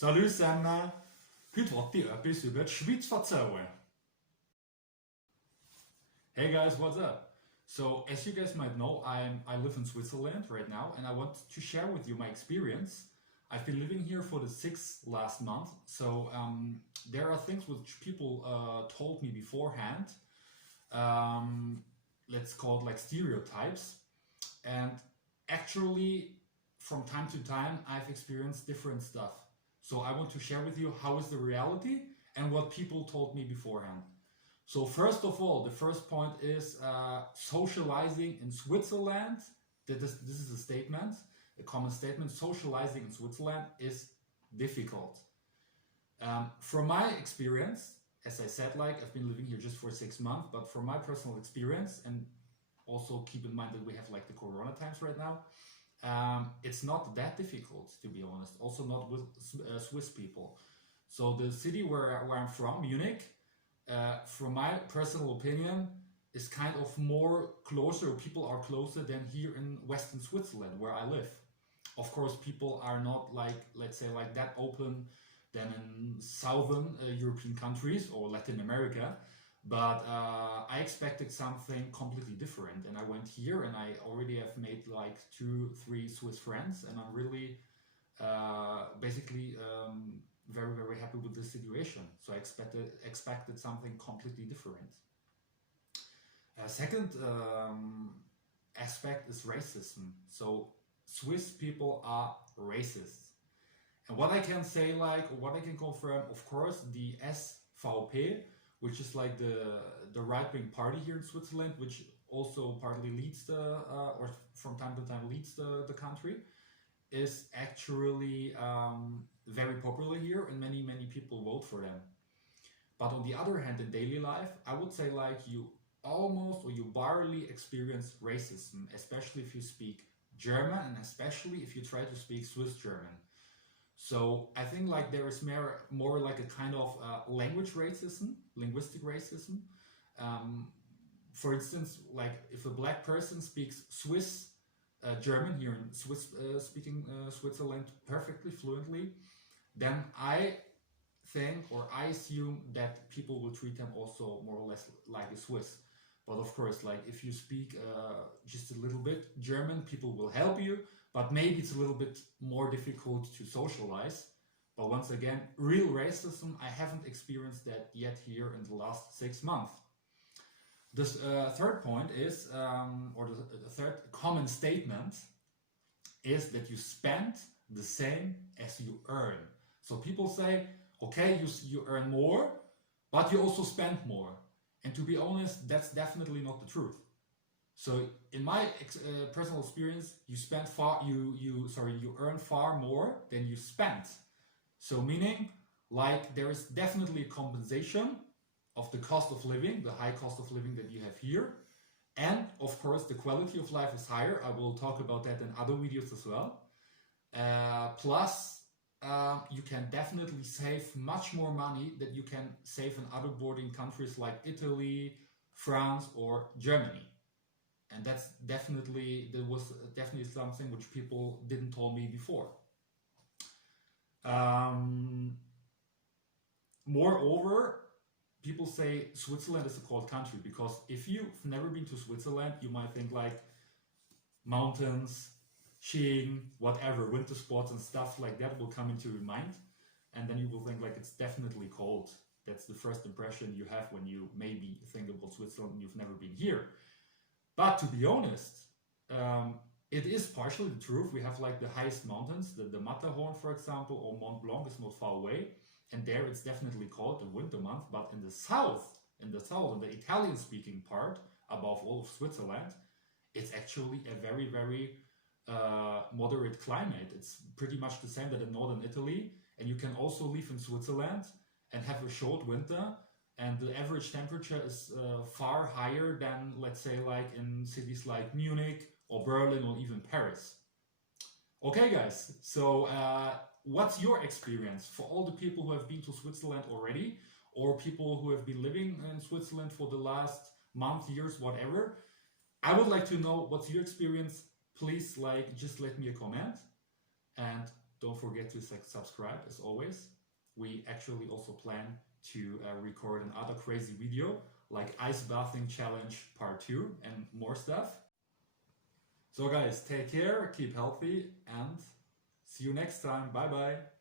Salut zusammen! Heute wollte ich etwas über die Schweiz erzählen. Hey guys, what's up? So, as you guys might know, I live in Switzerland right now and I want to share with you my experience. I've been living here for the last month, so there are things which people told me beforehand. Let's call it like stereotypes. And actually, from time to time, I've experienced different stuff. So I want to share with you how is the reality and what people told me beforehand. So first of all, the first point is socializing in Switzerland. This is a statement, a common statement. Socializing in Switzerland is difficult. From my experience, as I said, like I've been living here just for 6 months, but from my personal experience, and also keep in mind that we have like the Corona times right now, it's not that difficult, to be honest. Also not with Swiss people. So the city where I'm from, Munich, from my personal opinion, is kind of more closer, people are closer than here in Western Switzerland, where I live. Of course, people are not like, let's say, like that open than in southern European countries or Latin America. But I expected something completely different, and I went here and I already have made like 2-3 Swiss friends, and I'm really basically very, very happy with this situation. So I expected something completely different. Second aspect is racism. So Swiss people are racist. And what I can say, like, what I can confirm, of course, the SVP, which is like the right-wing party here in Switzerland, which also partly leads or from time to time leads the country, is actually very popular here, and many people vote for them. But on the other hand, in daily life, I would say like you almost or you barely experience racism, especially if you speak German and especially if you try to speak Swiss German. So I think like there is more like a kind of language racism, linguistic racism. For instance, like if a black person speaks Swiss German here in speaking Switzerland perfectly, fluently, then I think or I assume that people will treat them also more or less like a Swiss. But of course, like if you speak just a little bit German, people will help you, but maybe it's a little bit more difficult to socialize. But once again, real racism, I haven't experienced that yet here in the last 6 months. This third point is, or the third common statement is that you spend the same as you earn. So people say, okay, you earn more, but you also spend more. And to be honest, that's definitely not the truth. So in my personal experience, you earn far more than you spend. So meaning, like there is definitely a compensation of the cost of living, the high cost of living that you have here. And of course, the quality of life is higher. I will talk about that in other videos as well. Plus, you can definitely save much more money that you can save in other bordering countries like Italy, France, or Germany. And that was definitely something which people didn't tell me before. Moreover, people say Switzerland is a cold country because if you've never been to Switzerland, you might think like mountains, skiing, whatever, winter sports and stuff like that will come into your mind. And then you will think like it's definitely cold. That's the first impression you have when you maybe think about Switzerland and you've never been here. But to be honest, it is partially the truth. We have like the highest mountains, the Matterhorn, for example, or Mont Blanc is not far away. And there it's definitely cold in winter month. But in the south, in the Italian-speaking part, above all of Switzerland, it's actually a very, very moderate climate. It's pretty much the same that in northern Italy. And you can also live in Switzerland and have a short winter. And the average temperature is far higher than, let's say, like in cities like Munich or Berlin or even Paris. Okay, guys, so what's your experience for all the people who have been to Switzerland already, or people who have been living in Switzerland for the last month, years, whatever? I would like to know what's your experience. Please, like, just let me a comment. And don't forget to subscribe as always. We actually also plan to record another crazy video like ice bathing challenge part 2 and more stuff. So guys, take care, keep healthy, and see you next time. Bye bye.